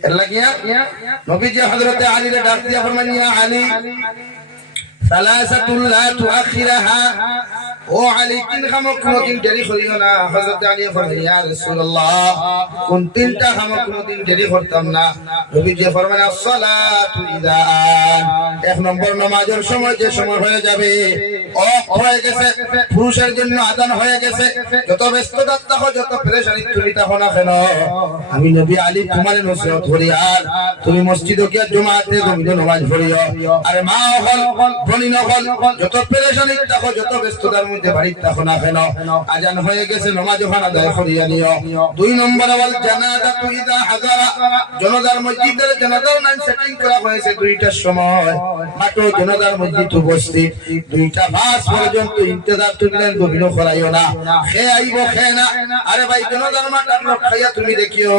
अल्लाह किया नबी जी हजरत अली ने डाक दिया फरमाया अली सलासतुल ला तुअखिरहा ओ अली तीन खामो कोनो दिन देरी करियो ना हजरत अली फरमाया या रासूलुल्लाह कोन तीनटा खामो कोनो दिन देरी করতাম না নবী জি ফরমান as-সালাতু ইযা এক নম্বর নামাজের সময় যে সময় হয়ে যাবে হয়ে গেছে পুরুষের জন্য আযান হয়ে গেছে যত ব্যস্ততা থাকো যত পেরেশানি তুমি থাকো না কেন আমি নবী আলী তোমার নসিহত করি আর তুমি মসজিদে গিয়ে জুমাতে তুমি নামাজ পড়িও আর মা হল বনি নহল যত পেরেশানি থাকো যত ব্যস্ততার মধ্যে বাড়ি থাকো না কেন আযান হয়ে গেছে নামাজ ওখানে আদায় করিয়া নিও দুই নম্বর ওয়াল জানাজাতু ইযা হাযারা জনাজার মসজিদের জনাজার নাম সেটিং করা হয়েছে দুইটার সময় মাত্র জনাজার মসজিদ উপস্থিত দুইটা বাস পর্যন্ত ইন্তজার তুমি গভীর করাইও না খেয়ে আইব খেয়ে না আরে ভাই জনাজার মাঠে খাইয়া তুমি দেখিও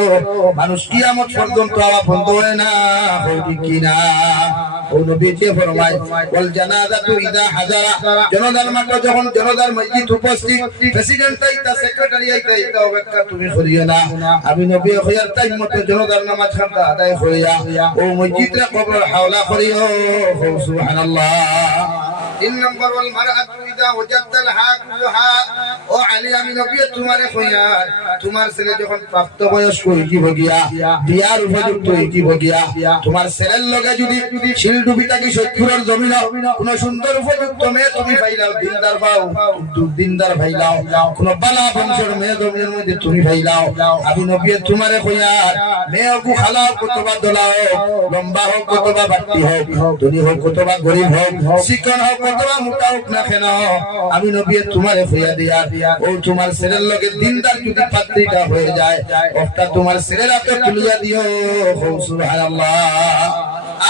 মানুষ কিয়ামত পর্যন্ত আওয়া বন্ধ হয় না হয় কি না ও নবী যে ফরমায় ওয়াল জানাজাতু ইযা হাযারা জনাজার মাঠে যখন জনাজার মসজিদ উপস্থিত প্রেসিডেন্ট আইতা সেক্রেটারি আইতা এটা অপেক্ষা তুমি করিও না আমি নবী খয়ার টাইম মতো জনাজার নামাজ খানটা আদায় করিয়া ও মসজিদে কবর হাওলা করিও সুবহানাল্লাহ তিন নম্বর ওয়াল মারআতু ইযা ওয়াজাদাল হাকুহা ও আলী আমি নবী তোমারে কইয়ার তোমার ছেলে যখন প্রাপ্ত বয়স্ক হইব গিয়া বিয়ার উপযুক্ত হইব গিয়া তোমার ছেলের লগে যদি শিলডুবিটা কি সত্যুরের জমিন কোন সুন্দর উপযুক্ত মেয়ে তুমি পাইলাও দিনদার পাও দিনদার পাইলাও কোন বালা বংশের মেয়ে জমিনের মধ্যে তুমি পাইলাও আমি নবী তোমারে কইয়ার মেয়েকু খালাও কতবা দলাও লম্বা হোক কতবা বাট্টি হোক ধনী হোক কতবা গরিব হোক চিকন হোক কতবা মোটা হোক না কেন আমি নবী তোমারে কইয়া দিয়ার ও তোমার ছেলের লগে দিনদার যদি পাত্রীটা হয়ে যায় ওটা তোমার ছেলের হাতে তুলিয়া দিও সুবহানাল্লাহ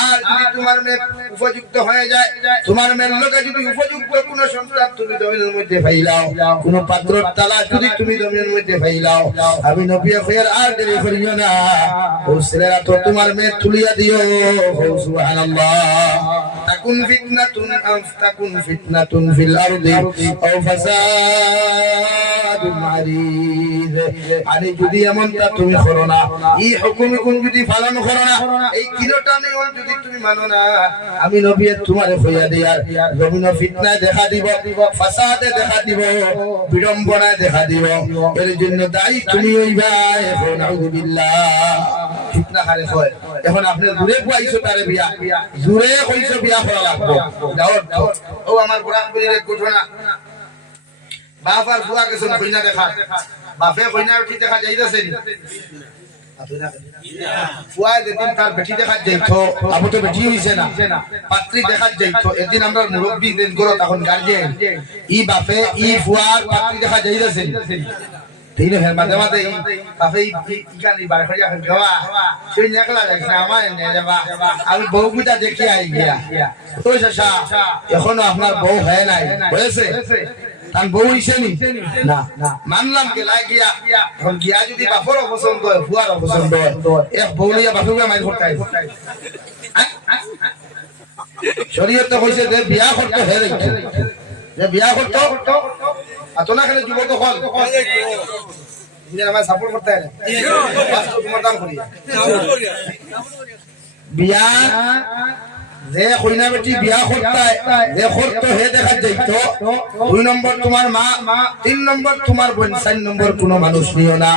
আর যদি তোমার মেয়ে উপযুক্ত হয়ে যায় তোমার মেয়ের লগে যদি উপযুক্ত কোন সন্তান তুমি জমিনের মধ্যে পাইলাও কোন পাত্রর তালা যদি তুমি জমিনের মধ্যে পাইলাও আমি নবী কইয়ার আর দেরি করিও না ও ছেলেরা তো তোমার মেয়ে তুলিয়া দিও সুবহানাল্লাহ তাকুন ফিতনাতুন ফিল আরদি আও ফাসাদুন মারিদ আরে যদি এমনটা তুমি করো না এই হুকুম যদি পালন করো না এই কিলোটা নিয়ম যদি তুমি মানো না আমি নবী তোমারে কইয়া দিয়ার জমিন ফিতনা দেখা দিব ফাসাদে দেখা দিব বিড়ম্বনায় দেখা দিব এর জন্য দায়ী তুমি হইবা এখন আউযুবিল্লাহ ফিতনা হারে হয় এখন আপনি দূরে কইছো তারে বিয়া দূরে কইছো বিয়া করা লাগবে দাওয়াত ও আমার কোরআন বইয়ের এক ঘটনা বাপ আর বুয়া গেছেন কইনা দেখা বাপে কইনা উঠি দেখা যাইতাছে নি ফুয়া যেদিন তার বেটি দেখা যাইতো আবু তো বেটি হইছে না পাত্রী দেখা যাইতো এদিন আমরা মুরব্বি দিন করো তখন গার্জিয়ান ই বাপে ই ফুয়ার পাত্রী দেখা যাইতাছে তিন হের মাঝে মাঝে বাপে ইকানি বার করিয়া গাওয়া সেই নেকলা দেখছে আমার এনে যাবা আমি বউ গুটা দেখি আই গিয়া তো শাশা এখনো আপনার বউ হয় নাই হয়েছে তার বউ হইছে নি না মানলাম কে লাই গিয়া এখন গিয়া যদি বাপর পছন্দ হয় ফুয়ার পছন্দ হয় এক বউ লইয়া বাপকে মাইর করতাই শরীয়তে কইছে যে বিয়া করতে হে দেখতে যে বিয়া করতে আতনা খালি যুবক হল ইনি আমার সাপোর্ট করতে হয় বাস্তব তোমার দাম করি বিয়া যে কইনা বেটি বিয়া করতায় যে করতে হে দেখা যাইতো দুই নম্বর তোমার মা তিন নম্বর তোমার বোন চার নম্বর কোনো মানুষ নিও না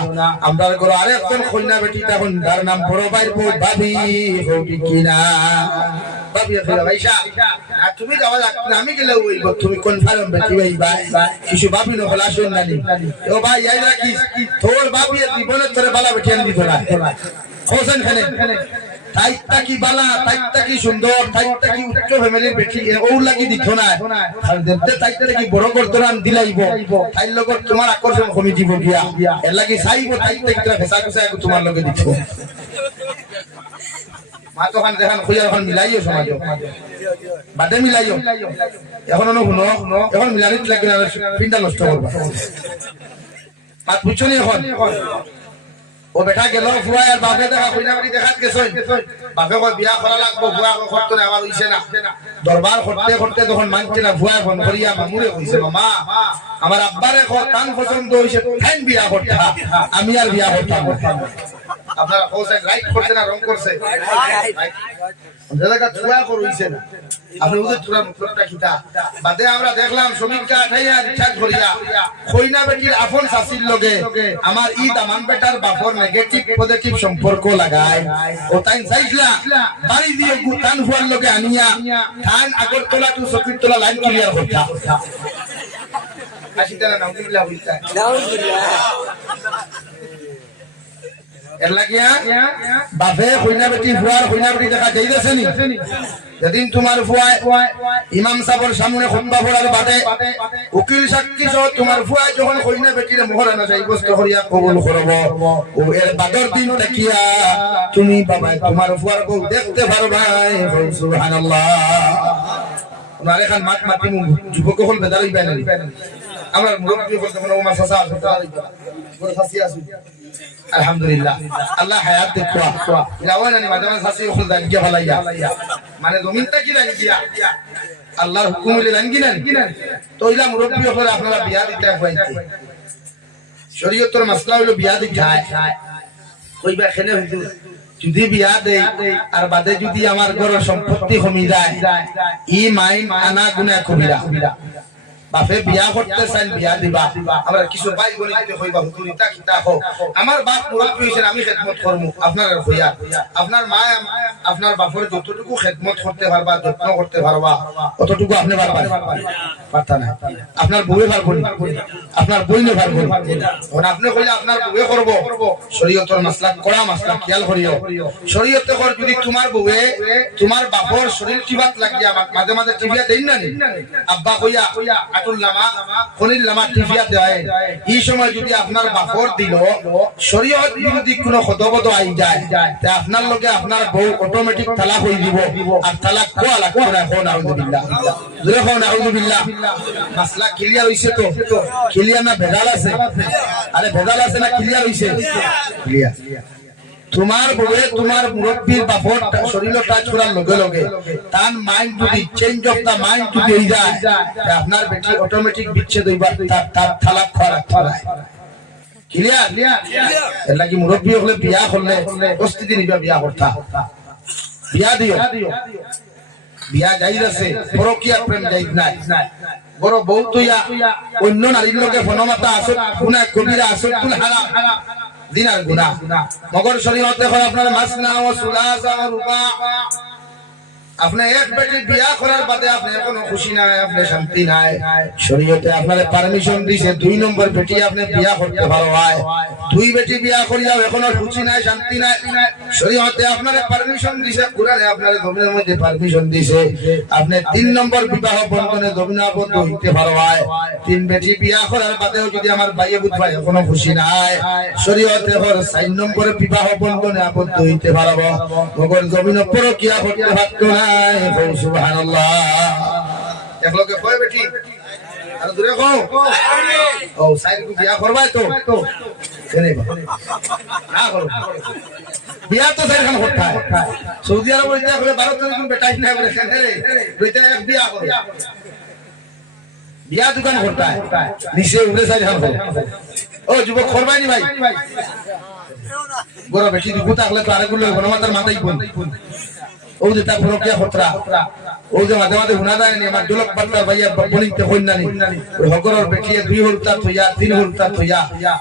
আমরা ঘরে আরেকজন কইনা বেটি তখন তার নাম বড় ভাই বউ ভাবি হবি কিনা ভাবি ভাইসা না তুমি যাওয়া লাগবে আমি গেলে হইব তুমি কনফার্ম বেটি ভাই কিছু ভাবি না হলা শুন নানি ও ভাই আই রাখিস তোর ভাবি জীবনে তোরে বালা বেটি আন দিত না হোসেন খানে তাইতা কি বালা তাইতা কি সুন্দর তাইতা কি উচ্চ ফ্যামিলির বেটি ও লাগি দিত না আর দেখতে তাইতা কি বড় করতরান দিলাইব তাই লগত তোমার আকর্ষণ কমি দিব গিয়া এর লাগি চাইব তাইতা কি ফেসা ফেসা তোমার লগে দিত মা তো খান দেখান খুইয়া এখন মিলাইও সমাজ বাদে মিলাইও এখন শুনো এখন মিলানিত লাগি না পিন্ডা নষ্ট করবা মাত বুঝছো নি এখন ও বেটা গেল ফুয়া আর বাপে দেখা কইনা বাড়ি দেখাত গেছই বাপে কই বিয়া করা লাগবো ফুয়া করতে না আবার হইছে না দরবার করতে করতে যখন মানছে না ফুয়া ফোন করিয়া মামুরে কইছে মামা আমার আব্বারে কান পছন্দ হইছে ফাইন বিয়া করতা আমি আর বিয়া করতাম আপনারা কোসাইন রাইট করছে না রং করছে জায়গা ছুয়া করইছে না আপনি ওদের চূড়ার মুখটা কিতা বাদে আমরা দেখলাম শ্রমিকটা আঠাইয়া রিচার্জ করিয়া কইনা বেটির আপন শাসির লগে আমার ই দামান বেটার বাপর নেগেটিভ পজিটিভ সম্পর্ক লাগায় ও তাই চাইছলা বাড়ি দিয়ে গুতান হওয়ার লগে আনিয়া থান আগরতলা টু সকিরতলা লাইন ক্লিয়ার করতা আশিটা না নাউজুবিল্লাহ বলতা এর লাগিয়া বাপে কইনা বেটি ফুয়ার কইনা বেটি দেখা যাইতেছে নি যেদিন তোমার ফুয়ায় ইমাম সাহেবের সামনে খুতবা পড়ার বাদে উকিল সাক্ষী সহ তোমার ফুয়ায় যখন কইনা বেটির মোহরানা সাব্যস্ত করিয়া কবুল করব ও এর বাদর দিন তাকিয়া তুমি বাবা তোমার ফুয়ার বউ দেখতে পারবা সুবহানাল্লাহ ওনার এখান মাত মাতি যুবক হল বেদারই বাইনালি আমরা মুরব্বি বলতে কোনো ওমা সাসা আছে বড় ফাসি আছে আলহামদুলিল্লাহ আল্লাহ হায়াত দেখবা যাওয়ানা নি মাদানা সাসি খুল দান কি ভালাইয়া মানে জমিনটা কি দান দিয়া আল্লাহর হুকুম হইলে দান কি না তো ইলা মুরব্বি হলে আপনারা বিয়া দিতে হইছে শরীয়তের মাসলা হলো বিয়া দিতে কইবা খেলে হইতো যদি বিয়া দেই আর বাদে যদি আমার ঘরের সম্পত্তি কমি যায় ই মাইন আনা গুনাহ কবিরা বাপে বিয়া করতে চাই বিয়া দিবা আমরা কিছু ভাই বলিতে কইবা হুজুর ইতা কিতা হো আমার বাপ মুরব্বি হইছেন আমি খেদমত করমু আপনার হইয়া আপনার মা আপনার বাপের যতটুকু খেদমত করতে পারবা যত্ন করতে পারবা ততটুকু আপনি পারতা না আপনার বউয়ে পারবো আপনার বইনে পারবো এখন আপনি কইলে আপনার বউয়ে করব শরীয়তের মাসলা কড়া মাসলা খেয়াল করিও শরীয়তে কর যদি তোমার বউয়ে তোমার বাপর শরীর চিবাত লাগিয়া মাঝে মাঝে টিভিয়া দেই না নি আব্বা কইয়া লামা খনির লামা টিভিয়া দেয় এই সময় যদি আপনার বাপর দিল শরীয়ত বিরোধী কোনো খতবত আই যায় তে আপনার লগে আপনার বউ অটোমেটিক তালাক হই দিব আর তালাক কোয়া লাগবে না হো নাউযুবিল্লাহ জোরে হো নাউযুবিল্লাহ মাসলা ক্লিয়ার হইছে তো ক্লিয়ার না ভেজাল আছে আরে ভেজাল আছে না ক্লিয়ার হইছে ক্লিয়ার তোমার বউয়ে তোমার মুরব্বির বাপর শরীর টাচ করার লগে লগে তার মাইন্ড যদি চেঞ্জ অফ দা মাইন্ড যদি হই যায় আপনার বেটি অটোমেটিক বিচ্ছেদ হইবা তার তালাক করা হয় ক্লিয়ার এর লাগি মুরব্বি হলে বিয়া করলে প্রস্তুতি নিবা বিয়া করতা বিয়া দিও বিয়া যাইজ আছে পরকীয়া প্রেম যাইজ নাই বড় বউ তুইয়া অন্য নারীর লগে ফনমাতা আসত গুনাহ কবিরা আসতুল হারাম দিনার গুনাহ মগর শরীয়ত দেখো আপনার মাসনা ও সুলাসা ও রুবা আপনি এক বেটি বিয়া করার বাদে আপনি কোনো খুশি নাই আপনি শান্তি নাই শরীয়তে আপনারে পারমিশন দিয়েছে দুই নম্বর বেটি আপনি বিয়া করতে ভালো হয় দুই বেটি বিয়া করিয়াও এখনো খুশি নাই শান্তি নাই শরীয়তে আপনারে পারমিশন দিয়েছে কুরআনে আপনারে জমিনের মধ্যে পারমিশন দিয়েছে আপনি তিন নম্বর বিবাহ বন্ধনে জমিনাবদ্ধ হইতে ভালো হয় তিন বেটি বিয়া করার বাদেও যদি আমার ভাইয়ে বুঝ ভাই এখনো খুশি নাই শরীয়তে হর 4 নম্বরে বিবাহ বন্ধনে আবদ্ধ হইতে পারবো মগর জমিন পরকিয়া করতে পারতো না সুবহানাল্লাহ একলকে কয় বেটি আর দূরে কও ও সাইড কো বিয়া করবাই তো কেনে না করো বিয়া তো সাইড খান করতা है সৌদি আরব হইতে করে 12 জন বেটাই না বলে কেনে রে দুইটা এক বিয়া করো বিয়া দোকান করতা है নিচে উপরে সাইড খান করো ও যুবক করবাই নি ভাই বড় বেটি দুটো থাকলে তো আরেকগুলো গণমাতার মাথায় কোন ও যে তা পরকিয়া খতরা ও যে মাঝে মাঝে হুনা দেয় নি আমার দুলক বার্তা ভাইয়া বলিতে কইনা নি ওই হগরর বেটিয়ে 2 হলতা থইয়া 3 হলতা থইয়া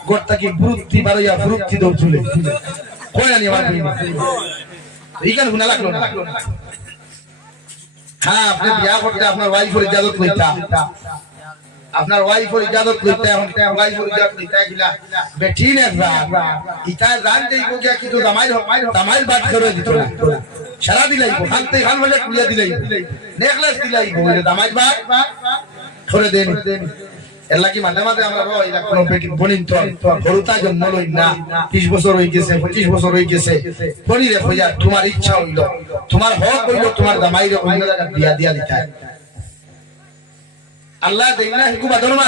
গোটটা কি বুরুতি বারইয়া বুরুতি দৌ চলে কইনা নি আমার এইখান হুনা লাগলো না হ্যাঁ আপনি বিয়া করতে আপনার ওয়াইফের ইজাজত লইতা আপনার ওয়াইফের ইজাজত লইতে এখন ওয়াইফের ইজাজত লইতে গিলা বেটি নে ইতা জান দেইব কি কিন্তু দামাইল বাদ করে দিত না সারা দিলাইব হাতে খান বলে কুলিয়া দিলাইব নেকলেস দিলাইব বলে দামাইল বাদ করে দেন এর লাগি মাঝে মাঝে আমরা রই না কোন বেটি বনিন তো গরুতা জন্ম লই না 30 বছর হই গেছে 25 বছর হই গেছে বলি রে ভাইয়া তোমার ইচ্ছা হইল তোমার হক হইল তোমার দামাইরে অন্য জায়গা বিয়া দিয়া দিতা আল্লাহ দেইনা হিকু বাদরমা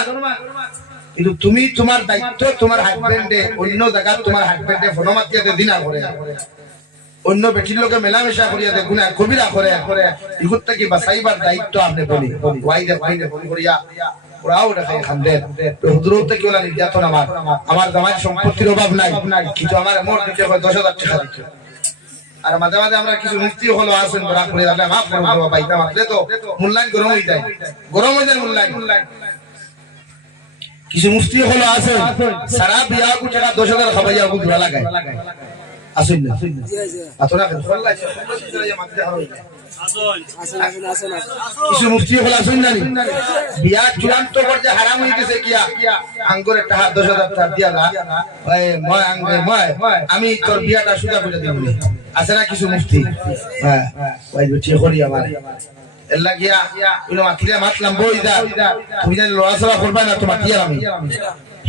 কিন্তু তুমি তোমার দায়িত্ব তোমার হাজবেন্ডে অন্য জায়গা তোমার হাজবেন্ডে ফনমাতিয়াতে দিনা করে অন্য বেটির লোকে মেলামেশা করিয়া দে গুনাহ কবিরা করে ইগুত থেকে বাঁচাইবার দায়িত্ব আপনি বলি ওয়াইদে বলি করিয়া ওরাও দেখায় খান্দের হুজুরতে কেউ না নির্যাতন আমার জামাই সম্পত্তির অভাব নাই কিন্তু আমার মোট দিতে হয় 10,000 টাকা দিতে আর মাঝে মাঝে আমরা কিছু মুফতি হলো আসেন বড় করে আল্লাহ মাফ করুন বাবা এটা মাত্রে তো মূল্যায়ন গরম হয়ে যায় মূল্যায়ন কিছু মুফতি হলো আসেন সারা বিয়া কো টাকা 10,000 খাবাইয়া কো ধরা লাগায় আসুন না আতরা খোল্লা মাত্রে হার হই কিছু মুফতি হলো আসুন না বিয়া চূড়ান্ত পর্যায়ে হারাম হয়ে গেছে কিয়া আঙ্গুর একটা 10,000 টাকা দিয়া না মই আঙ্গুর মই আমি তোর বিয়াটা সুদা করে দিব আছে না কিছু মুফতি হ্যাঁ ওই বুঝি করি আমার এল্লা গিয়া উনি মাতলে মাতলাম বইদা তুমি জানি লড়াছড়া করবে না তো মাতিয়া আমি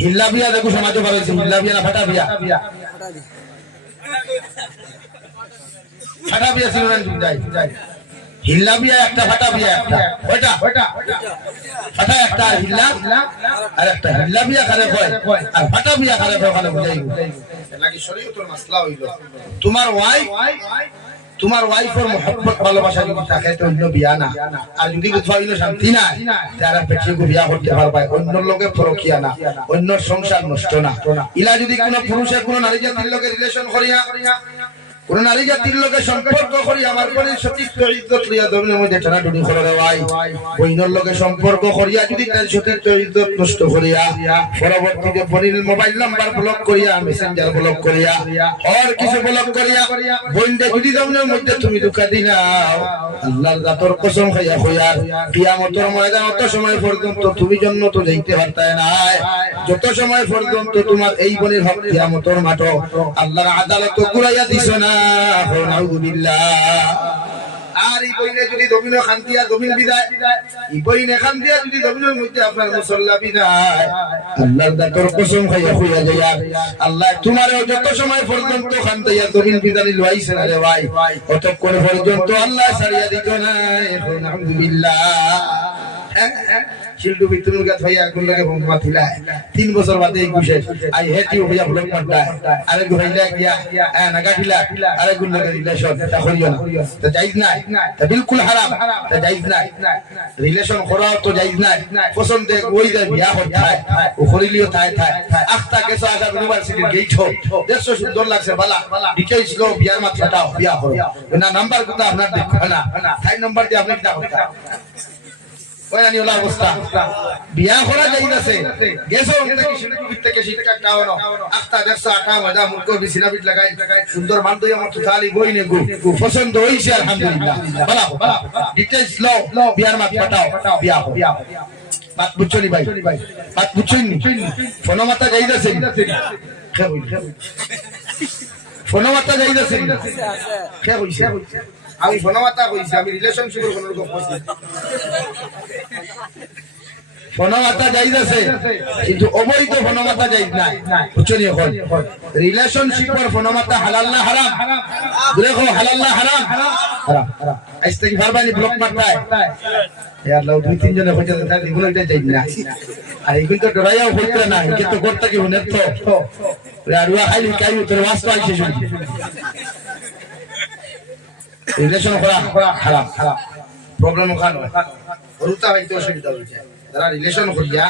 হিল্লা বিয়া দেখো সমাজে পারছে হিল্লা বিয়া না ফাটা বিয়া ছিল না যাই হিল্লা বিয়া একটা ফাটা বিয়া একটা ওইটা ফাটা একটা হিল্লা আর একটা হিল্লা বিয়া কারে কয় আর ফাটা বিয়া কারে কয় ওখানে বুঝাইব লাগি শরীয়তের মাসলা হইল তোমার ওয়াইফের মোহব্বত ভালোবাসা যদি থাকে তো অন্য বিয়া না আর যদি হইল শান্তি না যারা পেটে বিয়া করতে পারবে অন্য লোকে পরকিয়া না অন্য সংসার নষ্ট না ইলা যদি কোনো পুরুষে কোনো নারী জাতির লোকে রিলেশন করিয়া কোন নারী জাতির লোকে সম্পর্ক করি আমার কোন সতীত্ব ইজ্জত লইয়া জমিনের মধ্যে টানাটুনি করে দেওয়াই বইনের লোকে সম্পর্ক করিয়া যদি তার সতীত্ব ইজ্জত নষ্ট করিয়া পরবর্তীতে বনির মোবাইল নাম্বার ব্লক করিয়া মেসেঞ্জার ব্লক করিয়া আর কিছু ব্লক করিয়া বইনতে যদি জমিনের মধ্যে তুমি ধোঁকা দিলাও আল্লাহর জাতর কসম খাইয়া কইয়া কিয়ামতের ময়দান অত সময় পর্যন্ত তুমি জন্য তো যাইতে পারতাই না যত সময় পর্যন্ত তোমার এই বনির হক কিয়ামতের মাঠ আল্লাহর আদালত ঘুরাইয়া দিছ না আর এই বইনে যদি জমিন শান্তিয়া জমিন বিদায় এই বইনে শান্তিয়া যদি জমিনের মধ্যে আপনার মুসল্লা বিদায় আল্লাহর দাতর কসম খাইয়া হইয়া যায় আল্লাহ তোমার যত সময় পর্যন্ত শান্তিয়া জমিন বিদানি লইছে না রে ভাই ততক্ষণ পর্যন্ত আল্লাহ ছাড়িয়া দিত না এখন আলহামদুলিল্লাহ শিল্ডু বিতুল গাছ ভাইয়া কোন লাগে ভঙ্গা থিলা 3 বছর বাদে 21 আই হেট ইউ ভাইয়া ব্লক মারতা আরে ভাইলা গিয়া নাগা থিলা আরে গুন লাগে রিলেশন তা করিও না তা জায়েজ না তা বিলকুল হারাম তা জায়েজ না রিলেশন করা তো জায়েজ না পছন্দ ওই যায় বিয়া হয় ও করিলিও থাই আখতা কেসো আগা ইউনিভার্সিটি গেট হো দেখছো সুন্দর লাগছে বালা ডিটেইলস লো বিয়ার মাথা দাও বিয়া করো না নাম্বার কথা আপনার দেখো না তাই নাম্বার দিয়ে আপনি কি কথা ওয়ানি ওলা অবস্থা বিয়া করা যাইতাছে গেছো থেকে শিক্ষা কাওনো আখতা 158 মুরকো বিছনা বিট লাগাই সুন্দর মান দই আমার খালি বই নে গো পছন্দ হইছে আলহামদুলিল্লাহ বালা ডিটেইলস লো বিয়ার মাত পাঠাও বিয়া বাত বুঝছনি ভাই বাত বুঝছনি ফোন মাতা যাইতাছে ফোন মাতা যাইতাছে কে হইছে আমি ফোনমাতা কইছি আমি রিলেশনশিপের কোন রকম কইছি ফোনমাতা যাইতাছে কিন্তু অবৈধ ফোনমাতা যাইত না বুঝছনি এখন রিলেশনশিপের ফোনমাতা হালাল না হারাম দেখো হালাল না হারাম আজকে কি ভারবানি ব্লক মারতায় यार লাউ দুই তিন জনে কইতে তার জীবনে এটা যাইত না আর এইগুলো তো ডরাইয়াও হইতে না কিন্তু করতে কি হনে তো রারুয়া খালি কাইও তোর ওয়াস্তা আইছে শুনি রিলেশন করা হারাম প্রবলেম ওখানে রুতা হইতে অসুবিধা হয়ে যায় যারা রিলেশন করিয়া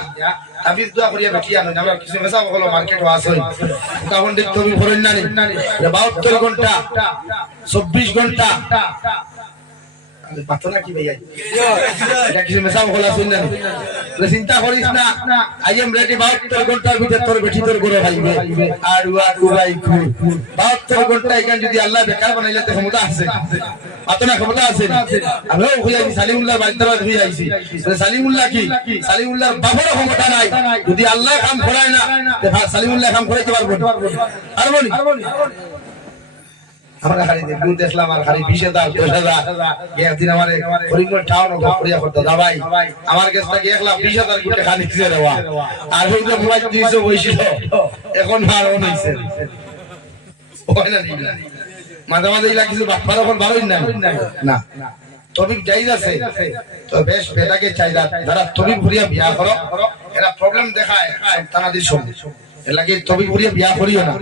তাবিজ দোয়া করিয়া বেটি আনো আমরা কিছু মেসা হলো মার্কেট আছে তখন দেখতে হবে করেন না 72 ঘন্টা 24 ঘন্টা পাতনা কি ভাইয়া এটা কিছু মেসা হলো শুনলেন চিন্তা করিস না আই এম রেডি 72 ঘন্টার ভিতর তোর বেটি তোর গরো খাইবে আর ওয়া কুবাই 72 ঘন্টা এখান যদি আল্লাহ বেকার বানাইলে তো ক্ষমতা আছে পাতনা ক্ষমতা আছে আমিও হইয়াছি সালিমুল্লাহ বাইদাবাদ হইয়াছি সালিমুল্লাহ কি সালিমুল্লাহর বাবার ক্ষমতা নাই যদি আল্লাহ কাম করায় না সালিমুল্লাহ কাম করাইতে পারবো পারবো আমরা খালি দেখু দেখলাম আর খালি 20,000 10,000 একদিন আমারে হরিঙ্গল টাউন গফরিয়া করতে দা ভাই আমার কাছ থেকে 1,20,000 কোটি খালি দিছে দেওয়া আর ওই যে মোবাইল দিয়েছে বইছিল এখন আর অন হইছে ওই না মাঝে মাঝে ইলা কিছু বাপার এখন ভালোই না তবিক জায়েজ আছে তো বেশ বেটাকে চাইদা যারা তবিক ভরিয়া বিয়া করো এরা প্রবলেম দেখায় সন্তানাদির সঙ্গে लगे तभी पूरी ब्याह करियो ना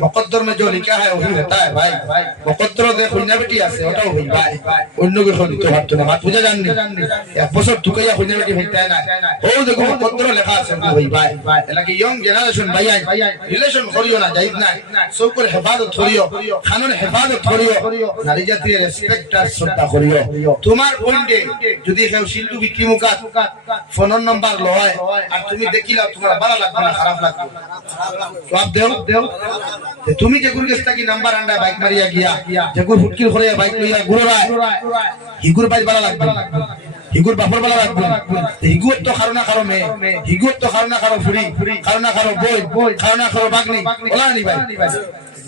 मुकद्दर में जो लिखा है वही होता है भाई मुकद्दर दे कन्या बेटी আছে ওটাও হই ভাই অন্য কিছু দিতে পারতো না বুঝা জাননি এক বছর ঢুকাইয়া কন্যা বেটি হইতে না ও দেখো মুকদ্দর লেখা আছে ভাই ভাই লাগে ইয়ং জেনারেশন ভাই রিলেশন করিও না যাইত না সবকর হেফাজত করিও কানুন হেফাজত করিও নারী জাতির রেসপেক্ট আর শ্রদ্ধা করিও তোমার বন্ধে যদি কেউ সিন্ধু বিক্রি মুকাত ফোন নাম্বার লয় আর তুমি দেখিলা তোমার ভালো লাগবে না খারাপ লাগবে জবাব দেও তুমি যে গুরু গেস্তা কি নাম্বার আন্ডা বাইক মারিয়া গিয়া যে গুরু ফুটকির করে বাইক লইয়া গুরুরায় হিগুর বাইক ভালো লাগবে হিগুর বাপর ভালো লাগবে হিগুর তো কারণা কারো মেয়ে হিগুর তো কারণা কারো ফুরি কারণা কারো বই কারণা কারো বাগনি বলা নি ভাই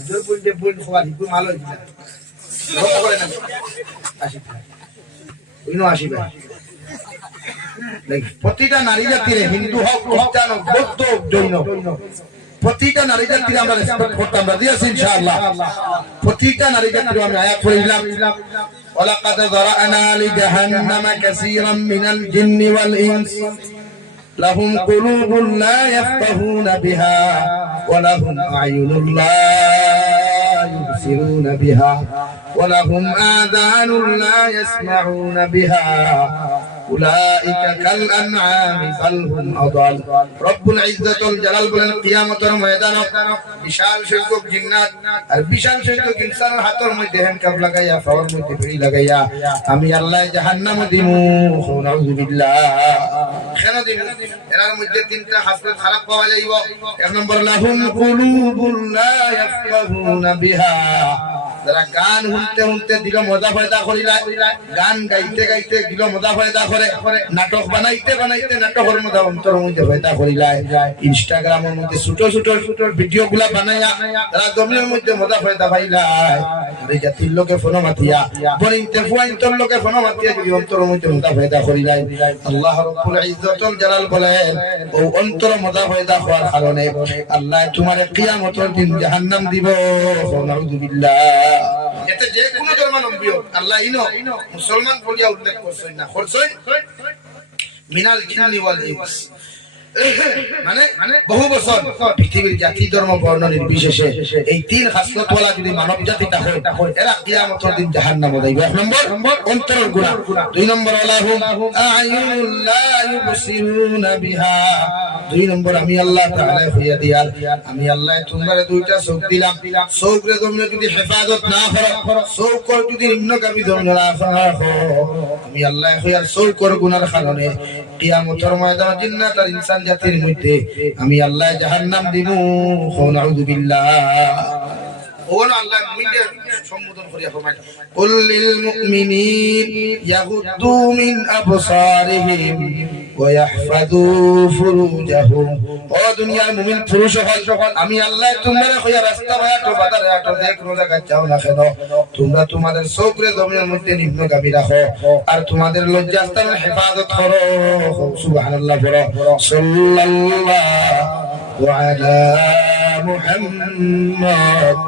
জোর বলতে বল খোয়া হিগুর ভালো হইছে কথা বলে না আসি ইনো আসি ভাই প্রতিটা নারী জাতির হিন্দু হোক খ্রিস্টান হোক বৌদ্ধ জৈন প্রতিটা নারী জাতির আমরা রেসপেক্ট করতাম রাজি আছি ইনশাআল্লাহ প্রতিটা নারী জাতির আমি আয়াত পড়লাম ওয়ালাকাদ যারানা লিজাহান্নামা কাসীরাম মিনাল জিন্নি ওয়াল ইনস লাহুম কুলুবুন লা ইয়াফকাহুনা বিহা ওয়া লাহুম আ'য়ুনুন লা يبصرون بها ولهم آذان لا يسمعون بها أولئك كالأنعام بل هم أضل رب العزة والجلال بلن قيامة الميدان বিশাল সংখ্যক জিন্নাত আর বিশাল সংখ্যক ইনসানের হাতের মধ্যে হ্যান্ডকাপ লাগাইয়া পাওয়ার মধ্যে বেড়ি লাগাইয়া আমি আল্লাহ জাহান্নামে দিমু নাউযুবিল্লাহ কেন দিমু এর মধ্যে তিনটা হাসরত খারাপ পাওয়া যাইব এক নম্বর লাহুম কুলুবুন লা ইয়াফকাহুনা বিহা যারা গান শুনতে শুনতে দিল মজা পয়দা করিলা গান গাইতে গাইতে দিল মজা পয়দা করে নাটক বানাইতে বানাইতে নাটকের মধ্যে অন্তর মধ্যে পয়দা করিলা ইনস্টাগ্রামের মধ্যে ছোট ছোট ভিডিও গুলা বানাইয়া তারা জমির মধ্যে মজা পয়দা পাইলা এই জাতির লোকে ফোন মাতিয়া বনিতে ফুয়াইন্তর লোকে ফোন মাতিয়া যদি অন্তরের মধ্যে মজা পয়দা করিলা আল্লাহ রাব্বুল ইজ্জতুল জালাল বলেন ও অন্তর মজা পয়দা হওয়ার কারণে আল্লাহ তোমারে কিয়ামতের দিন জাহান্নাম দিব নাউযুবিল্লাহ এতে যে কোন ধর্মাবলম্বী আল্লাহ ইনো মুসলমান বলিয়া উল্লেখ করছেন না করছেন মিনাল জিন্নি ওয়াল ইনস মানে বহু বছর পৃথিবীর জাতি ধর্ম বর্ণ নির্বিশেষে এই তিন খাসলতওয়ালা যদি মানব জাতিটা হয় এরা কিয়ামতের দিন জাহান্নামে যাইবে এক নম্বর অন্তরের গুনাহ দুই নম্বর ওয়ালাহুম আ'য়ুনুন লা ইউবসিরুনা বিহা দুই নম্বর আমি আল্লাহ তাআলা হইয়া দিয়াল আমি আল্লাহ তোমারে দুইটা চোখ দিলাম চোখরে তোমরা যদি হেফাজত না করো চোখর যদি নিম্নগামী ধর্ম না করো আমি আল্লাহ হইয়ার চোখর গুনার কারণে কিয়ামতের ময়দানে জিন্নাত আর ইনসান জাতির মধ্যে আমি আল্লাহ জাহান্নাম দিমু নাউযুবিল্লাহ ওন আল্লাহ মুইদের সম্বোধন করিয়া ফরমায় কুল লিল মুমিনিন ইয়াগুদ্দু মিন আবসারিহিম ওয়া ইয়াহফাযু ফুরুজাহুম ও দুনিয়ার মুমিন পুরুষ সকল আমি আল্লাহ তোমরা কইয়া রাস্তা বায়াটো বাজারে আটো যে কোন জায়গা যাও না কেন তোমরা তোমাদের চোখরে জমিনের মধ্যে নিম্নগামী রাখো আর তোমাদের লজ্জাস্থানের হেফাজত করো সুবহানাল্লাহ পড়ো সাল্লাল্লাহু আলা মুহাম্মদ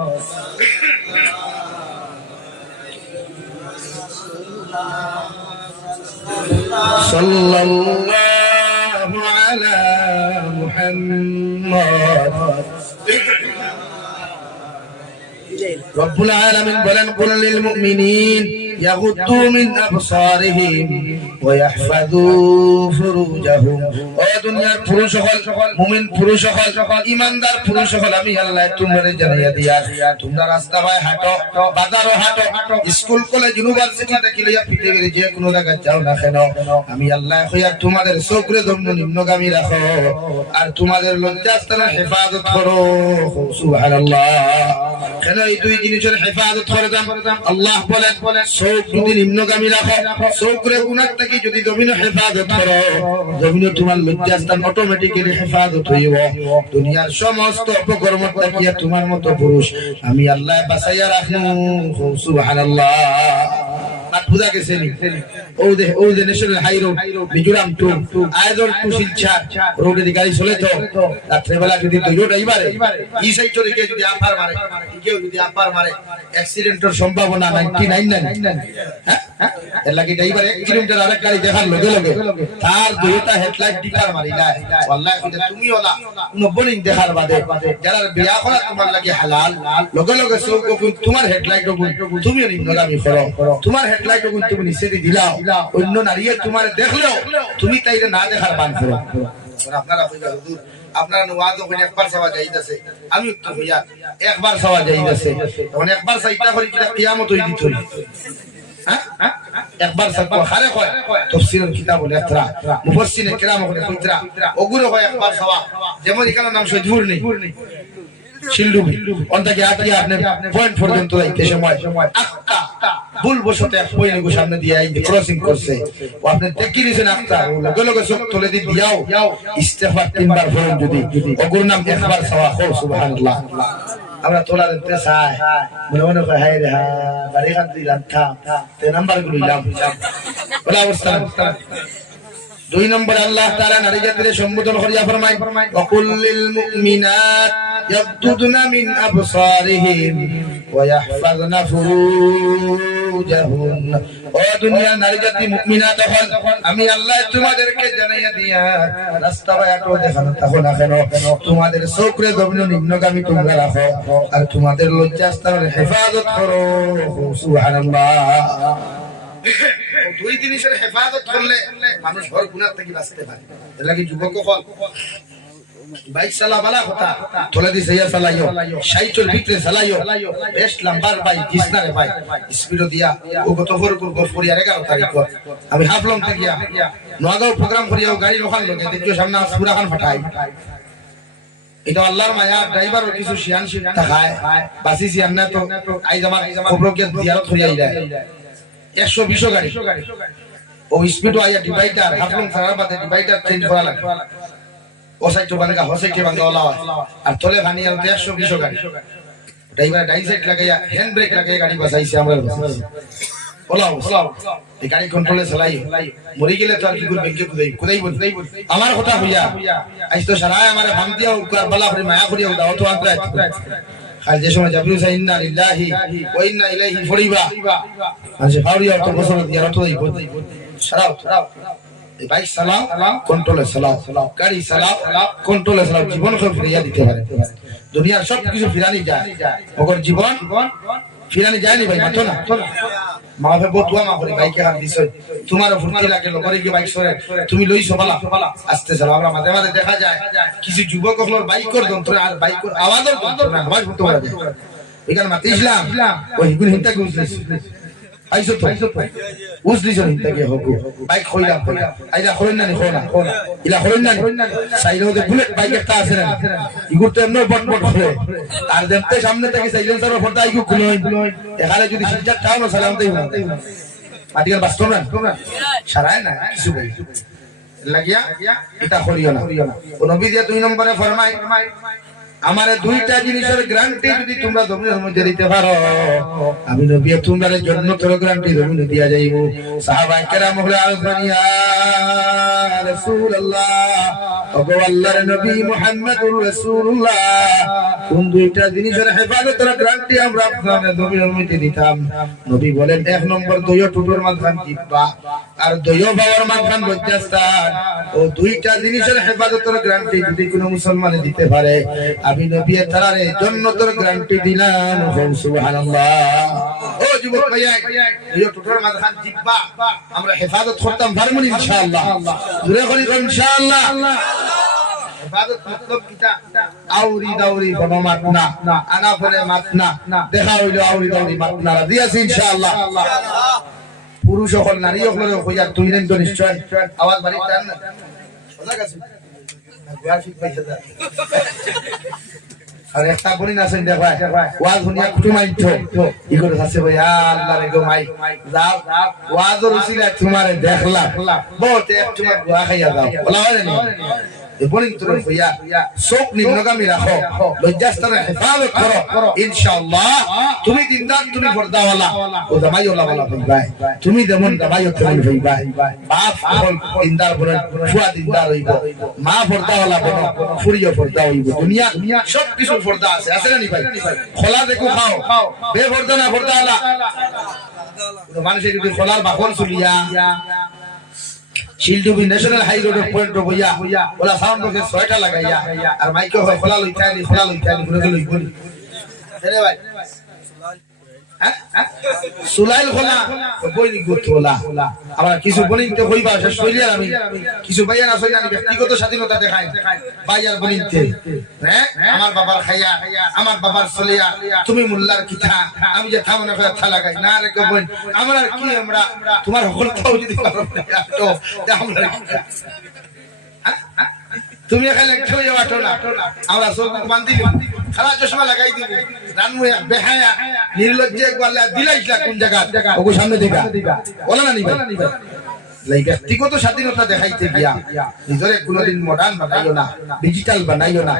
সাল্লাল্লাহু আলা মুহাম্মদ রব্বুল আলামিন বলেন কুল লিল মুমিনিন ইয়াগুদ্দু মিন আবসারিহিম ওয়া ইয়াহফাযু ফুরুজাহুম ও দুনিয়ার পুরুষ সকল মুমিন পুরুষ সকল ঈমানদার পুরুষ সকল আমি আল্লাহ তোমাদের জানাইয়া দিয়া তোমরা রাস্তা পায় হাঁটো বাজারও হাঁটো স্কুল কলেজ ইউনিভার্সিটি থেকে লইয়া পৃথিবীর যে কোনো জায়গায় যাও না কেন আমি আল্লাহ কইয়া তোমাদের চোখরে জন্য নিম্নগামী রাখো আর তোমাদের লজ্জাস্থানের হেফাজত করো সুবহানাল্লাহ কেন এই দুই জিনিসের হেফাজত করে দাম আল্লাহ বলেন চোখ যদি নিম্নগামী রাখো চোখরে গুনাহ থেকে যদি জমিন হেফাজত করো জমিন তোমার লজ্জাস্থান অটোমেটিক্যালি হেফাজত হইব দুনিয়ার সমস্ত অপকর্ম থেকে তোমার মতো পুরুষ আমি আল্লাহ বাঁচাইয়া রাখবো সুবহানাল্লাহ বাট বুঝা গেছে নি ও the national high road Mizoram to আইদর টু শিলচর রোডে দি গাড়ি চলে তো রাত্রে বেলা যদি দুইটো ড্রাইভারে ই সাইড চলে গিয়ে যদি আপার মারে কেউ যদি আপার মারে অ্যাক্সিডেন্টের সম্ভাবনা 99 হ্যাঁ এর লাগি ড্রাইভার 1 কিলোমিটার আরেক গাড়ি দেখার লগে লগে তার দুইটা হেডলাইট ডিকার মারি যায় ওয়াল্লাহি এটা তুমি ওলা কোনো বোলিং দেখার বাদে যারা বিয়া করা তোমার লাগি হালাল লগে লগে সব তোমার হেডলাইট তুমি নিম্নগামী করো তোমার হেডলাইট তুমি নিচে দিয়ে দিলাও অন্য নারীয়ে তোমার দেখলেও তুমি তাইরে না দেখার বান করো আপনারা কইবা হুজুর আপনারা ওয়াজ ওখানে একবার সওয়া যাইতাছে আমি তো হইয়া একবার সওয়া যাইতাছে তখন একবার সাইটা করি কিটা কিয়ামত হই দিত হ্যাঁ একবার সাকো হারে কয় তাফসীরের কিতাব লেখরা মুফাসসিরে কিরাম ওখানে কইতরা ওগুলো হয় একবার সওয়া যেমন এখানে নাম সজুর নেই শিলডুবি অন্তকে আটিয়া আপনি পয়েন্ট পর্যন্ত যাইতে সময় আক্কা ভুল বসতে পয়নে গো সামনে দিয়ে আই ক্রসিং করছে ও আপনি দেখি নিছেন আক্কা লগে লগে সব তুলে দি দিয়াও ইস্তেগফার তিনবার পড়েন যদি ওগুর নাম একবার সওয়া কর সুবহানাল্লাহ আমরা তোলা দিতে চাই মনে মনে কয় হায় রে গাড়ি খান দিলাম থাম তে নাম্বার গুলো ইলাম বলা অবস্থা 2 নম্বর আল্লাহ তাআলা নারী জাতির সম্বোধন করিয়া ফরমায় ওয়াকুল্লিল মুমিনাত ইয়াগদুদনা মিন আবসারিহিম ওয়া ইয়াহফাযনা ফুরুজাহুন ও দুনিয়ার নারী জাতি মুমিনাত হল আমি আল্লাহ তোমাদেরকে জানাইয়া দিয়া রাস্তা বায়াটো দেখানো তখন না কেন তোমাদের চোখরে জমিন নিম্নগামী তোমরা রাখো আর তোমাদের লজ্জাস্থানের হেফাজত করো সুবহানাল্লাহ দুই জিনিসের হেফাজত করলে মানুষ ঘর গুনাহ থেকে বাঁচতে পারে এর লাগি যুবক হল বাইক চালাবালা কথা তোলে দি সাইয়া চালাইও সাইকেল ভিতরে চালাইও বেস্ট নাম্বার ভাই কিসনারে ভাই স্পিড দিয়া ও গত ফরপুর ফরিয়ার 11 তারিখ আমি হাফলং থেকে গিয়া নোয়াগাঁও প্রোগ্রাম করিয়াও গাড়ি রোখান লগে দেখিও সামনে পুরা খান ফাটাই এটা আল্লাহর মায়া ড্রাইভারও কিছু শিয়ান শিখতা খায় বাসি শিয়ান না তো আইজ আমার খবরকে জিয়ারত করিয়া যায় 120 গাড়ি ও স্পিড আইয়া ডিভাইডার হাফলং সারাবাদে ডিভাইডার চেঞ্জ করা লাগে ও সাইড তো বাঙ্গা হোসে কে বাঙ্গা ওলা আর তোলে ভানি আর 120 গাড়ি ড্রাইভার ডাই সাইড লাগাইয়া হ্যান্ড ব্রেক লাগাইয়া গাড়ি বাসাইছে আমরা ওলা এই গাড়ি কন্ট্রোলে চালাই মরি গেলে তো আর কি করবে কুদাই আমার কথা হইয়া আইজ তো সারায় আমারে ভাঙ দিয়া কারবালা করে মায়া করিয়া দাও তো আন্ত্রা আর যে সময় জাবিউ ইন্না লিল্লাহি ওয়া ইন্না ইলাইহি ফরিবা মানে ফাউরিয়া তো বসর দিয়া তো দেই সারাও এই বাইক সালাম কন্ট্রোলে সালাম গাড়ি সালাম কন্ট্রোলে সালাম জীবন সব ফিরিয়ে দিতে পারে দুনিয়ার সব কিছু ফিরানি যায় ওগর জীবন ফিরানি যায়নি ভাই মাতো না মা বাবা বতুয়া মা করে বাইকে হাত দিছ তোমার ফুর্তি লাগে লগরে কি বাইক সরে তুমি লইছো বালা আস্তে চালাও আমরা মাঝে মাঝে দেখা যায় কিছু যুবক হলোর বাইকের যন্ত্র আর বাইকের আওয়াজের যন্ত্র না আওয়াজ করতে পারে এখানে মাতে ইসলাম ওই গুণ হিন্তা কি বুঝছিস আইছো তো বুঝলিস হিন্তা কি হকু বাইক কইলাম আইলা কইন না খোনা ইলা কইন না সাইলে ওদের বুলেট বাইক একটা আছে না ইগুর তো এমন বটবট করে আর দেখতে সামনে থেকে সাইলেন্সার ফটো আইকু খুলই এখানে যদি সিজা খাও না সালাম দেই না আদিকাল বাস্তব না সারায় না কিছু বলি লাগিয়া এটা করিও না ও নবী দিয়া 2 নম্বরে ফরমায় আমারে দুইটা জিনিসের গ্যারান্টি যদি তোমরা জমিনের মধ্যে দিতে পারো আমি নবী তোমাদের জন্য তোর গ্যারান্টি জমিনে দিয়া যাইব সাহাবায়ে কেরাম হলে আলফানিয়া রাসূলুল্লাহ ওগো আল্লাহর নবী মুহাম্মদুর রাসূলুল্লাহ কোন দুইটা জিনিসের হেফাজতের গ্যারান্টি আমরা আপনাদের জমিনের মধ্যে দিতাম নবী বলেন 1 নম্বর দইও টুটোর মাঝখান জিব্বা আর দইও বাবার মাঝখান লজ্জাস্থান ও দুইটা জিনিসের হেফাজতের গ্যারান্টি যদি কোনো মুসলমানে দিতে পারে আমি নবী তারারে জান্নাতের গ্যারান্টি দিলাম সুবহানাল্লাহ ও যুবক ভাইয়া দইও টুটোর মাঝখান জিব্বা আমরা হেফাজত করতাম পারমু ইনশাআল্লাহ জোরে করি ইনশাআল্লাহ হেফাজত মতলব কিটা আউরি দাউরি কোনো মাতনা আনা পরে মাতনা দেখা হইলো আউরি দাউরি মাতনা রাজি আছি ইনশাআল্লাহ পুরুষ হল নারী হল কইয়া তুই নেন তো নিশ্চয় আওয়াজ বাড়ি টান না বুঝা গেছে গ্রাফিক পয়সা দা আরে একটা বলি না সেন দেখ ভাই ওয়াজ দুনিয়া কুটুমাই তো ই করে আছে ভাই আল্লাহ রে গো মাই যাও ওয়াজ রসিলা তোমারে দেখলা বহুত এক তোমার দোয়া খাইয়া দাও বলা হয় না বনিন তোর হইয়া চোখ নিম্নগামী রাখো লজ্জাস্থানে হেফাজত করো ইনশাআল্লাহ তুমি দিনদার তুমি পর্দাওয়ালা ও দামাইওয়ালা ওয়ালা হইবা তুমি যেমন দামাইও তেমন হইবা বাপ হল দিনদার বলেন ফুয়া দিনদার হইব মা পর্দাওয়ালা বলেন ফুরিও পর্দা হইব দুনিয়া সব কিছু পর্দা আছে আছে না নি ভাই খোলা দেখো খাও বে পর্দা না পর্দাওয়ালা মানুষের যদি খোলার বাকল চলিয়া শিলডুবি ন্যাশনাল হাই রোডের পয়েন্ট বইয়া ওলা সাউন্ড বক্সে 6টা লাগাইয়া আর মাইকে হয় খোলা লইতানি ঘুরে লইবনি রে ভাই সুলাইল খোলা বইনি গোতলা আমরা কিছু বলিতে হইবা শেষ হইলিয়া আমি কিছু ভাইয়া না সইনা ব্যক্তিগত স্বাধীনতা দেখাই ভাইয়ার বলিতে হ্যাঁ আমার বাবার খাইয়া আমার বাবার চলিয়া তুমি মোল্লার কিথা আমি যে থামনা করে থা লাগাই না রে কই আমরা কি আমরা তোমার হলটাও যদি পারো তো আমরা তুমি এখানে একটু যাওয়াটো না আমরা সব বান্ধি খালা চশমা লাগাই দিব রানু বেহায়া নির্লজ্জে গলা দিলাইছলা কোন জায়গা ওগো সামনে দিবা বলা না নিবা লাই ব্যক্তিগত স্বাধীনতা দেখাইতে গিয়া নিজরে কোনদিন মডার্ন বানাইও না ডিজিটাল বানাইও না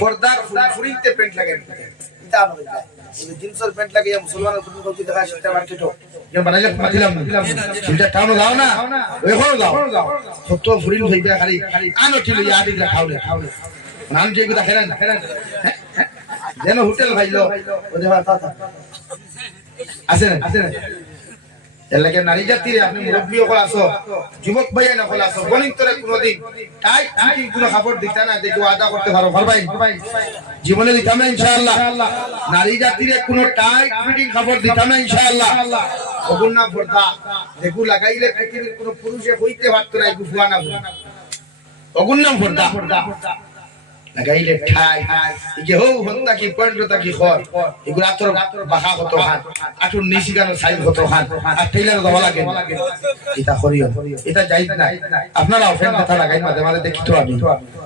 পর্দার ফুরিতে পেন্ট লাগাই এটা হবে এই জিন্সের প্যান্ট লাগিয়ে মুসলমানের ফুটবল খেলতে দেখা সেটা মার্কেটও যেন বানাইলে মাতিলাম সেটা টাউন দাও না ওইখানে দাও কত ফুরিন হইবে খালি আনো টিলো ইয়াদি খাওলে নাম যে কথা খেলেন যেন হোটেল ভাইলো ও দেবা তা আছে না এর লাগে নারী জাতির আপনি মুরব্বিও কল আসো যুবক ভাইয়া না কল আসো বলিন তোরে কোনদিন টাইট ফিটিং কোনো খাবার দিতা না দেখো আদা করতে পারো পারবাই জীবনে দিতাম না ইনশাআল্লাহ নারী জাতির কোনো টাইট ফিটিং খাবার দিতাম না ইনশাআল্লাহ ওগুন না পর্দা দেখো লাগাইলে পৃথিবীর কোনো পুরুষে হইতে পারতো না গুফুয়া না ওগুন না পর্দা লাগাইলে ঠাই যে হো হন্তা কি পয়েন্টটা কি খর এগুলা তোর বাহা কত হাত আটুর নিচি গানো সাইজ কত হাত আর টেইলার দেওয়া লাগে এটা করিও এটা যাইত না আপনারা ফ্যান কথা লাগাই মাঝে মাঝে দেখি তো আমি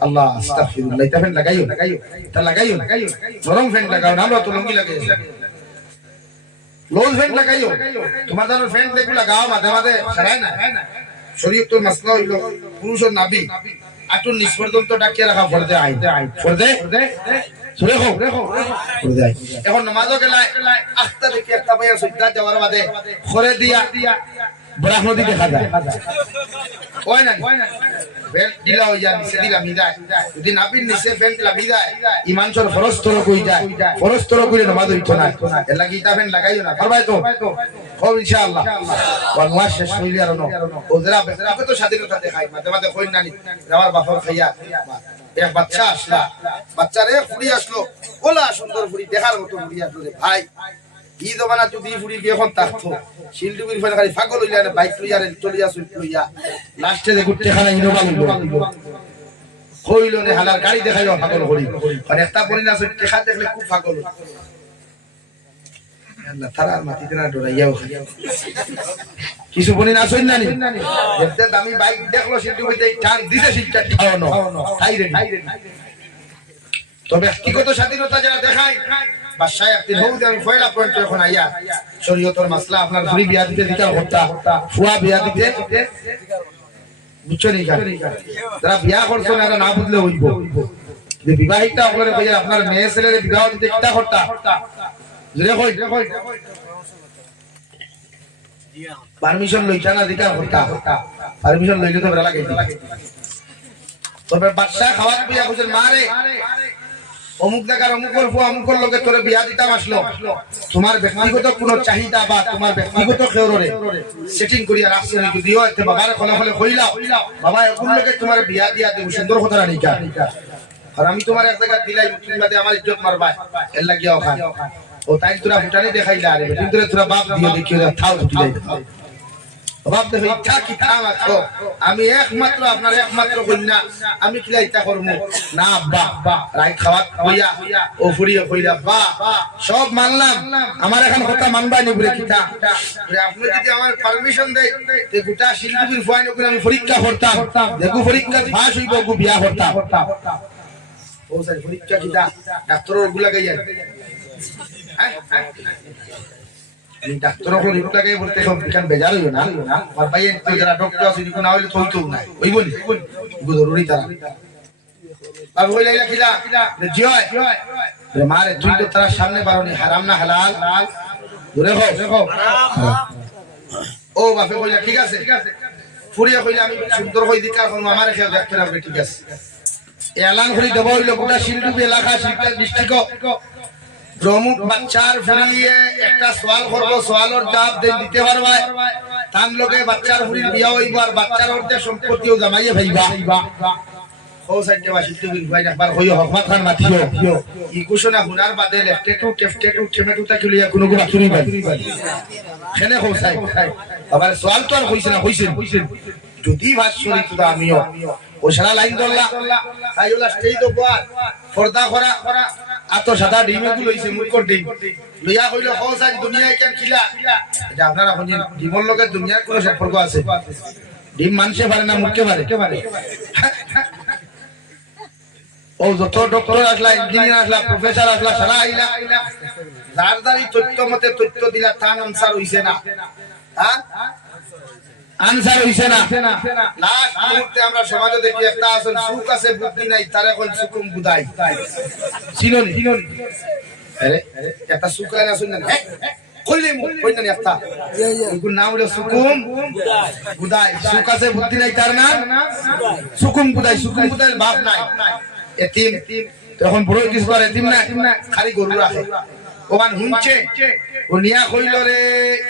আল্লাহ আস্তাগফিরুল্লাহ এটা ফ্যান লাগাইও এটা লাগাইও নরম ফ্যান লাগাও না আমরা তো লঙ্গি লাগাই লোজ ফ্যান লাগাইও তোমার দানোর ফ্যান দেখো লাগাও মাঝে মাঝে সারায় না শরীয়তের মাসলা হইলো পুরুষের নাভি আটুর নিচ পর্যন্ত ডাকিয়ে রাখা ফরদে আই ফরদে দেখো এখন নামাজও গেলায় আখতা দেখি একটা ভাইয়া সুজদা যাওয়ার বাদে খরে দিয়া বরাহ নদী দেখা যায় ওই না ফেন দিলা হই যায় নিচে দিলা মিদায় যদি নাপির নিচে ফেন লাগি যায় ইমান সর ফরজ তর কই যায় ফরজ তর কইলে নামাজ হইতো না এর লাগি তা ফেন লাগাইও না পারবাই তো ও ইনশাআল্লাহ ওয়াল্লাহ শেষ হইলি আর নো ওজরা বেজরা তো স্বাধীনতা দেখাই মাঝে মাঝে কই নানি আমার বাপর খাইয়া এক বাচ্চা আসলা বাচ্চারে ফুড়ি আসলো ওলা সুন্দর ফুড়ি দেখার মতো ফুড়ি আসলো রে ভাই ই জমানা যদি ফুড়ি বিয়ে এখন থাকতো শিলডুবির ফেলে খালি ফাগল হইলা না বাইক লইয়া রে চলিয়া সুইট লইয়া লাস্টে দেখো টেখানা ইনোভা লইলো কইলো রে হালার গাড়ি দেখাইও ফাগল করি আর একটা বলি না সুইট টেখা দেখলে খুব ফাগল আল্লাহ তারার মাটিতে না ডরাইয়াও কিছু বলি না শুন নানি দেখতে দামি বাইক দেখলো শিলডুবিতে টান দিতে শিলটা খাওয়ানো তাই রে তো ব্যক্তিগত স্বাধীনতা যারা দেখায় বাদশাহ একদিন হোক আমি পয়লা পয়েন্ট এখন আইয়া শরীয়তের মাসলা আপনার ঘুরি বিয়া দিতে দিতে হত্যা ফুয়া বিয়া দিতে বুঝছো নি যারা বিয়া করছো না না বুঝলে হইব যে বিবাহিতা আপনার ভাইয়া আপনার মেয়ে ছেলের বিবাহ দিতে কিটা হত্যা জুড়ে কই পারমিশন লইতা না দিতে হত্যা পারমিশন লইলে তো বেলা লাগাই তবে বাদশাহ খাওয়াত বিয়া বুঝেন মারে অমুক জায়গার অমুকর ফুয়া অমুকর লোকে তোরে বিয়া দিতাম আসলো তোমার ব্যক্তিগত কোন চাহিদা বা তোমার ব্যক্তিগত খেয়রে সেটিং করিয়া রাখছে নাকি দিও এতে বাবার খলে খলে কইলাও বাবা কোন লোকে তোমার বিয়া দিয়া দেব সুন্দর কথা রানিকা আর আমি তোমার এক জায়গা দিলাই তুমি বাদে আমার ইজ্জত মারবা এর লাগিয়াও খান ও তাই তোরা ফুটানি দেখাইলা আরে কিন্তু তোরা বাপ দিও দেখিও থাও ফুটি যাই বাপ দেখো ইচ্ছা কি থাম আছো আমি একমাত্র আপনার একমাত্র কন্যা আমি কিলা ইচ্ছা করবো না আব্বা রাই খাওয়াত হইয়া ও ফুরিয়ে কইলা বা সব মানলাম আমার এখন কথা মানবাই নি বলে কিটা আপনি যদি আমার পারমিশন দেয় তে গোটা শিলডুবির ফুয়াইন করে আমি পরীক্ষা করতাম দেখো পরীক্ষা পাস হইব গো বিয়া করতাম ও স্যার পরীক্ষা কিটা ডাক্তারের গুলা গাইয়া ডাক্তার রিপোর্ট লাগাই বলতে সব বিজ্ঞান বেজার হইও না আর ভাই যারা ডক্টর আছে না হইলে তো হইতো না ওই বলি জরুরি তারা বাবু কইলা কিলা জয় মারে তুই তো তার সামনে বারোনি হারাম না হালাল দূরে হো ও বাপে কইলা ঠিক আছে ফুরিয়া কইলা আমি সুন্দর কই দিকা কোন আমারে খেয়ে দেখতে না ঠিক আছে এলান করে দেব হইলো গোটা শিলডুবি এলাকা শিলটা ডিস্ট্রিক্ট প্রমুখ বাচ্চার ফুরিয়ে একটা সওয়াল করব সওয়ালের জবাব দিতে পারবা তান লোকে বাচ্চার ফুরির বিয়া হইব আর বাচ্চার অর্ধেক সম্পত্তিও জামাইয়ে ভাইবা ও সাইডে বাসিতে বিল ভাই একবার হই হকমত খান মাতিও ই কুশনা হুনার বাদে লেফটেটু টেফটেটু টেমেটুটা কিলিয়া কোনো গুলা চুরি ভাই খেনে হো সাই আবার সওয়াল তো আর কইছে না কইছেন যদি ভাষরি খুদা আমিও ও সারা লাইন ধরলা আইওলা স্টেজ তো বাদ পর্দা করা আতো সাদা ডিমে গুলো হইছে মুরকর ডিম লইয়া কইলো খোসাজ দুনিয়ায় কেন খিলা এটা আপনারা কোনদিন ডিমর লগে দুনিয়ার কোনো সম্পর্ক আছে ডিম মানুষে পারে না মুরকে পারে ও যত ডক্টর আসলা ইঞ্জিনিয়ার আসলা প্রফেসর আসলা সারা আইলা দারদারি তথ্য মতে তথ্য দিলা তান আনসার হইছে না হ্যাঁ আনসার হইছে না লাস্ট মুহূর্তে আমরা সমাজে দেখি একটা আসল সুখ আছে বুদ্ধি নাই তারে কোন সুকুম বুদাই চিনোনি আরে একটা সুখ লাইন আসুন না কইলে কই না একটা কোন নাম হলো সুকুম বুদাই সুখ আছে বুদ্ধি নাই তার নাম সুকুম বুদাই বাপ নাই এতিম তখন বড় কিছু করে এতিম না খালি গরু রাখে ওখান হুনছে ও নিয়া কইল রে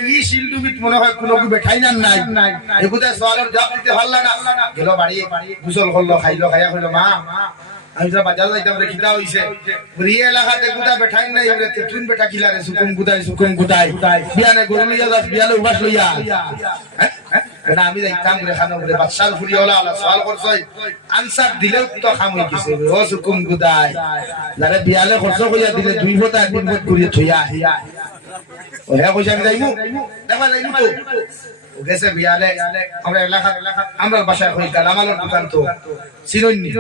ই শিলডুবিত মনে হয় কোনো কি বেঠাই না নাই এগুতে সওয়ালের জবাব দিতে পারলা না গেল বাড়ি গুসল করলো খাইয়া কইলো মা আমি যা বাজার যাইতাম রে খিদা হইছে রিয়ে এলাকাতে গুদা বেঠাই নাই রে তুই বেটা কিলা রে সুকুম গুদাই বিয়ানে গরু লইয়া যাস বিয়ালে উবাস লইয়া এটা আমি যাইতাম রে খানো রে বাদশাহ ফুরিওয়ালা আলা সওয়াল করছই আনসার দিলেও তো খাম হই গেছে ও সুকুম গুদাই যারে বিয়ালে খরচ কইয়া দিলে 2 ফটা 3 ফট করিয়ে থইয়া ও হে কইছা আমি যাইমু দেখা যাইমু তো ও গেছে বিয়ালে আমরা এলাকা আমরা বাসায় হই গালামালের দোকান তো চিনইনি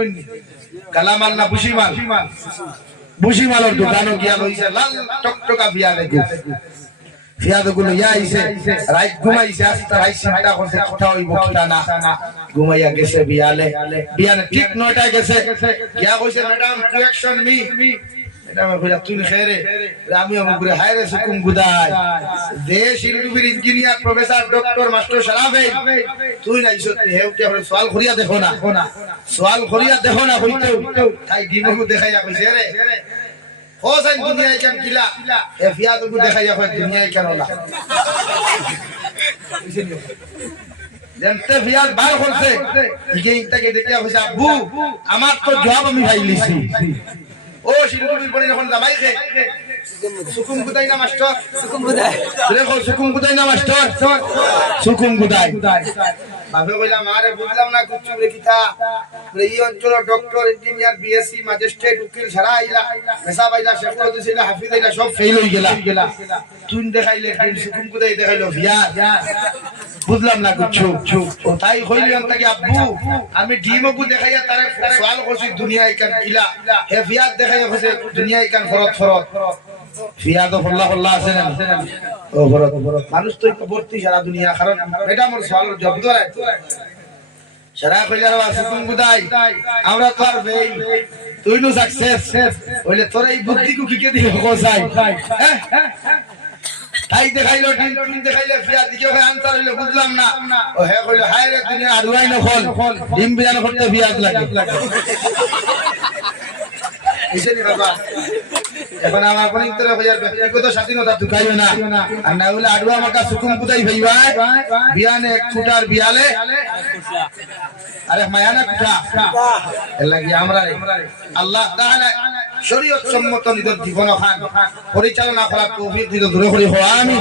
গালামাল না বুশিমালের দোকানও গিয়া লইছে লাল টকটকা বিয়ালে ফিয়াদ গুলো আইছে রাত ঘুমাইছে আস্তা রাত চিন্তা করছে কোথা হইব কোথা না ঘুমাইয়া গেছে বিয়ালে ঠিক 9টায় গেছে গিয়া কইছে madam to action me madam কইলা তুই খেরে আমি আমগুরে হায়রে সুকুম গুদাই দেশ ইউনিভার্সিটির ইঞ্জিনিয়ার প্রফেসর ডক্টর মাস্টার সারাবে তুই না ইসত হেউতে আমরা সওয়াল করিয়া দেখো না হইতো তাই দিনকু দেখাইয়া কইছে রে হোসাইন দুনিয়ায় কেন কিলা এ ফিয়াদকু দেখাইয়া কই দুনিয়ায় কেন না জেনতে ফিয়াদ বার করছে ইকে ইনটাকে দেখিয়া কইছে আব্বু আমার তো জবাব আমি পাইলিছি ও শিলুবির পরে যখন জামাই খে সুকুম গুদাই না মাস্টার দেখো সুকুম গুদাই না মাস্টার সুকুম গুদাই বাপে কইলা মারে বুঝলাম না কিছু লেখিতা এই অঞ্চল ডক্টর ইঞ্জিনিয়ার বিএসসি ম্যাজিস্ট্রেট উকিল সারা আইলা মেসা বাইলা শেখুল দিছিলা হাফিজ আইলা সব ফেল হই গেলা তুই দেখাইলে সুকুম গুদাই দেখাইলো ভিয়া বুঝলাম না কিছু ও তাই কইলি অন্তকে আব্বু আমি ডিমকু দেখাইয়া তারে সওয়াল করছি দুনিয়ায় কান কিলা হে ফিয়াদ দেখাইয়া কইছে দুনিয়ায় কান ফরত ফিয়াদ আল্লাহ আছে না ও ফরত মানুষ তো ভর্তি সারা দুনিয়া কারণ এটা মোর সওয়ালের জবাব ধরে সারা কইলা সুকুম গুদাই আমরা তো আর ভাই তুই নো সাকসেস হইলে তোর এই বুদ্ধি কু কি কে দিল কোসাই তাই দেখাইলো ডিম দেখাইলে ফিয়াদ দিকে আনসার হইলো বুঝলাম না ও হে কইলো হায় রে দুনিয়া আরুয়াই না ফল ডিম বিয়ান করতে ফিয়াদ লাগে এসেনি বাবা এখন আমার কোন ইন্তরে হইয়ার ব্যক্তিগত স্বাধীনতা দুকাইও না আর না হইলে আডুয়া মাকা সুকুম কুদাই ভাইবা বিয়ানে এক ফুটার বিয়ালে আরে মায়ানা কুটা এর লাগি আমরা আল্লাহ তাআলা শরীয়ত সম্মত নিদর জীবন খান পরিচালনা করার তৌফিক দিতে দূরে করি আমিন।